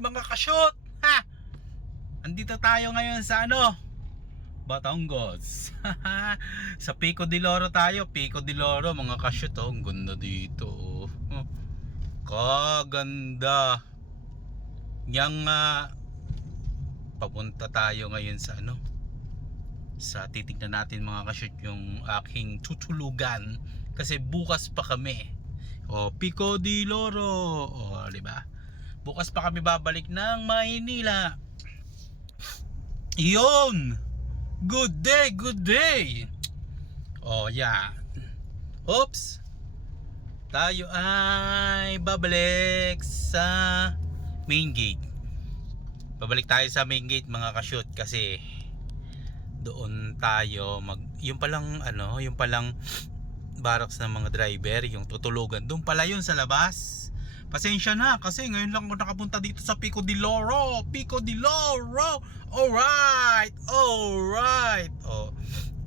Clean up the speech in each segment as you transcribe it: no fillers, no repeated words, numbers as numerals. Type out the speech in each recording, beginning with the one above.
mga ka-shoot! Ha! Andito tayo ngayon sa Batangas. Sa Pico de Loro tayo. Pico de Loro mga ka-shoot. Ang ganda dito. Kaganda. Papunta tayo ngayon sa sa titignan natin mga ka-shoot yung aking tutulugan. Kasi bukas pa kami. Pico de Loro. Diba? Bukas pa kami babalik ng Maynila. Iyon. Good day, good day. Yeah. Oops. Tayo ay babalik sa main gate. Babalik tayo sa main gate mga ka-shoot kasi doon tayo yung palang barracks ng mga driver, yung tutulugan. Doon pala yun sa labas. Pasensya na kasi ngayon lang ako nakapunta dito sa Pico de Loro. Pico de Loro. Alright.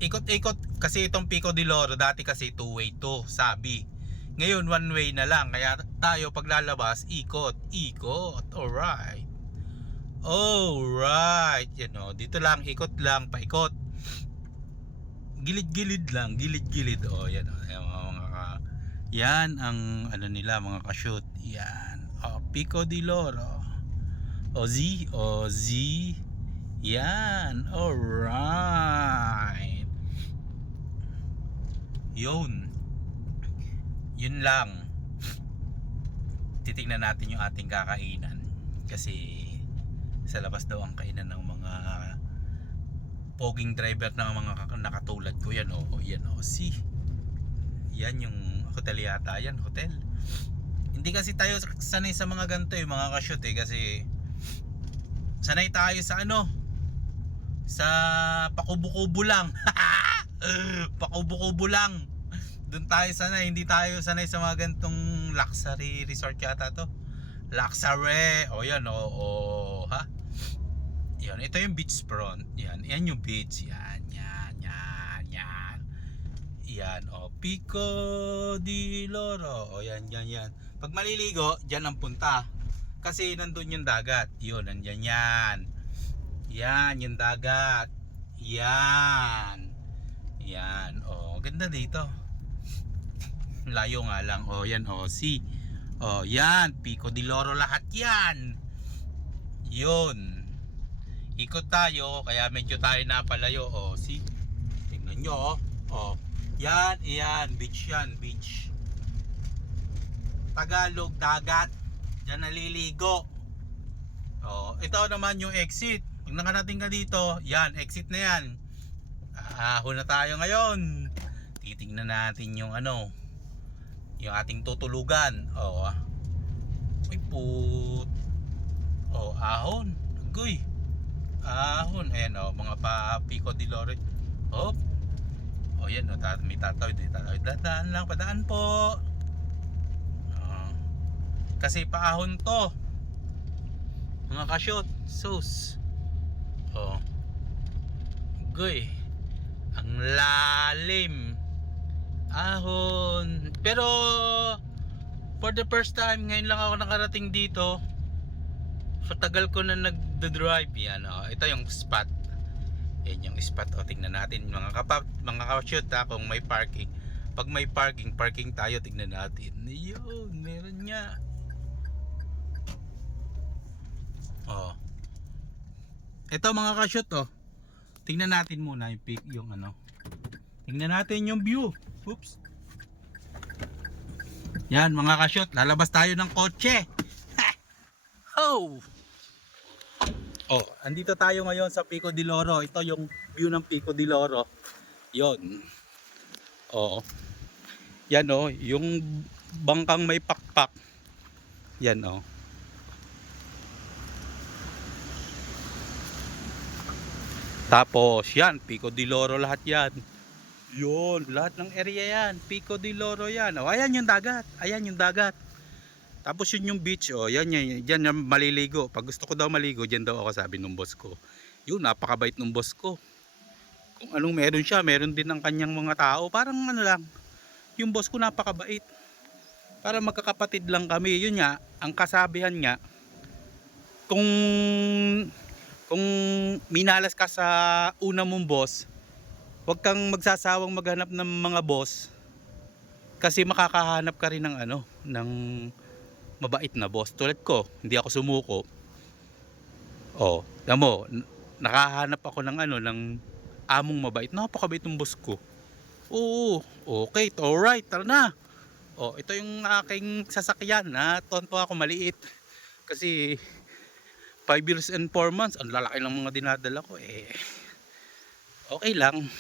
Ikot-ikot kasi itong Pico de Loro. Dati kasi two-way to, sabi. Ngayon one way na lang. Kaya tayo paglalabas, ikot. Alright. Dito lang, ikot lang, paikot. Gilid-gilid lang, gilid-gilid. Yan ang nila mga ka-shoot. Yan. Pico de Loro. Oz. Yan. Alright. Yun lang. Titingnan natin yung ating kakainan. Kasi sa labas daw ang kainan ng mga poging driver ng mga nakatulad ko. Yan see. Yan yung hotel yata, yan hotel. Hindi kasi tayo sanay sa mga ganito mga ka-shoot kasi sanay tayo sa sa pakubo-kubo lang. Pakubo-kubo lang. Doon tayo sanay, hindi tayo sanay sa mga ganitong luxury resort yata to. Luxury. Yan ha. Yan, ito yung beach front. Yan yung beach. Yan. Yan, Pico de Loro. Yan. Pag maliligo, diyan ang punta. Kasi nandun yung dagat. Yun, nandiyan yan. Yan, yung dagat. Yan. Ganda dito. Layo nga lang. Yan, see. Yan, Pico de Loro lahat yan. Yun. Ikot tayo, kaya medyo tayo napalayo. See. Tingnan nyo, Yan, beach yan, beach. Tagalog, dagat. Diyan naliligo. Ito naman yung exit. Pag nakarating ka dito, yan, exit na yan. Ahon na tayo ngayon. Titingnan natin yung yung ating tutulugan. Uy, ahon. Agoy. Ahon. Ayan mga Pico de Loro. Yan may tatawid. Padaan po. Kasi paahon to. Mga ka-shoot. Sus. Goy. Ang lalim. Ahon. Pero for the first time ngayon lang ako nakarating dito. So tagal ko na nagda-drive. Yan ito yung spot. Yan yung spot. Tingnan natin mga ka-shoot kung may parking. Pag may parking tayo, tingnan natin. Yun, meron niya. Ito mga ka-shoot tingnan natin muna yung tingnan natin yung view. Oops. Yan mga ka-shoot, lalabas tayo ng kotse. Andito tayo ngayon sa Pico de Loro. Ito yung view ng Pico de Loro. Yon. Yan yung bangkang may pakpak. Yan Tapos yan, Pico de Loro lahat yan. Yun, lahat ng area yan, Pico de Loro yan. Ayan yung dagat. Tapos yun yung beach, yan maliligo. Pag gusto ko daw maligo, diyan daw ako, sabi nung boss ko. Yun, napakabait nung boss ko. Kung anong meron siya, meron din ang kanyang mga tao. Parang lang, yung boss ko napakabait. Para magkakapatid lang kami. Yun nga, ang kasabihan nga, kung kung minalas ka sa una mong boss, huwag kang magsasawang maghanap ng mga boss kasi makakahanap ka rin ng ng mabait na boss. Tulad ko, hindi ako sumuko. Oh, alam mo, nakahanap ako ng ng among mabait. Napakabait ng boss ko. Oo, okay, alright, tara na. Oh, ito yung aking sasakyan na tonto ako maliit. Kasi 5 years and 4 months, ang lalaki ng mga dinadala ko eh. Okay lang.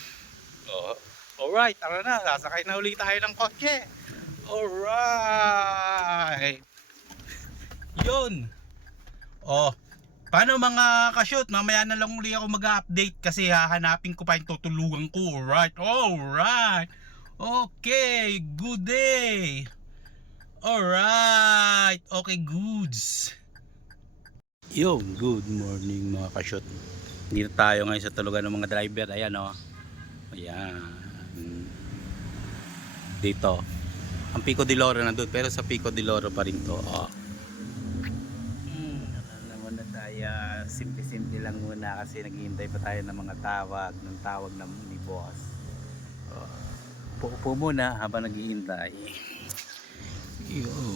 Oh, alright, tara na. Sasakay na ulit tayo ng kotse. Alright. Yun. Oh, paano mga ka-shoot? Mamaya na lang uli ako mag-update kasi hahanapin ko pa yung tutulungan ko. Alright, alright. Okay, good day. Alright, okay, goods. Yo, good morning mga ka-shoot. Dito tayo ngayon sa tulugan ng mga driver. Ayan o. Ayan. Dito. Ang Pico de Loro nandun, pero sa Pico de Loro pa rin to. Oh. Muna tayo, simple-simple lang muna kasi naghihintay pa tayo ng mga tawag ni boss. Upo muna habang naghihintay. Yun.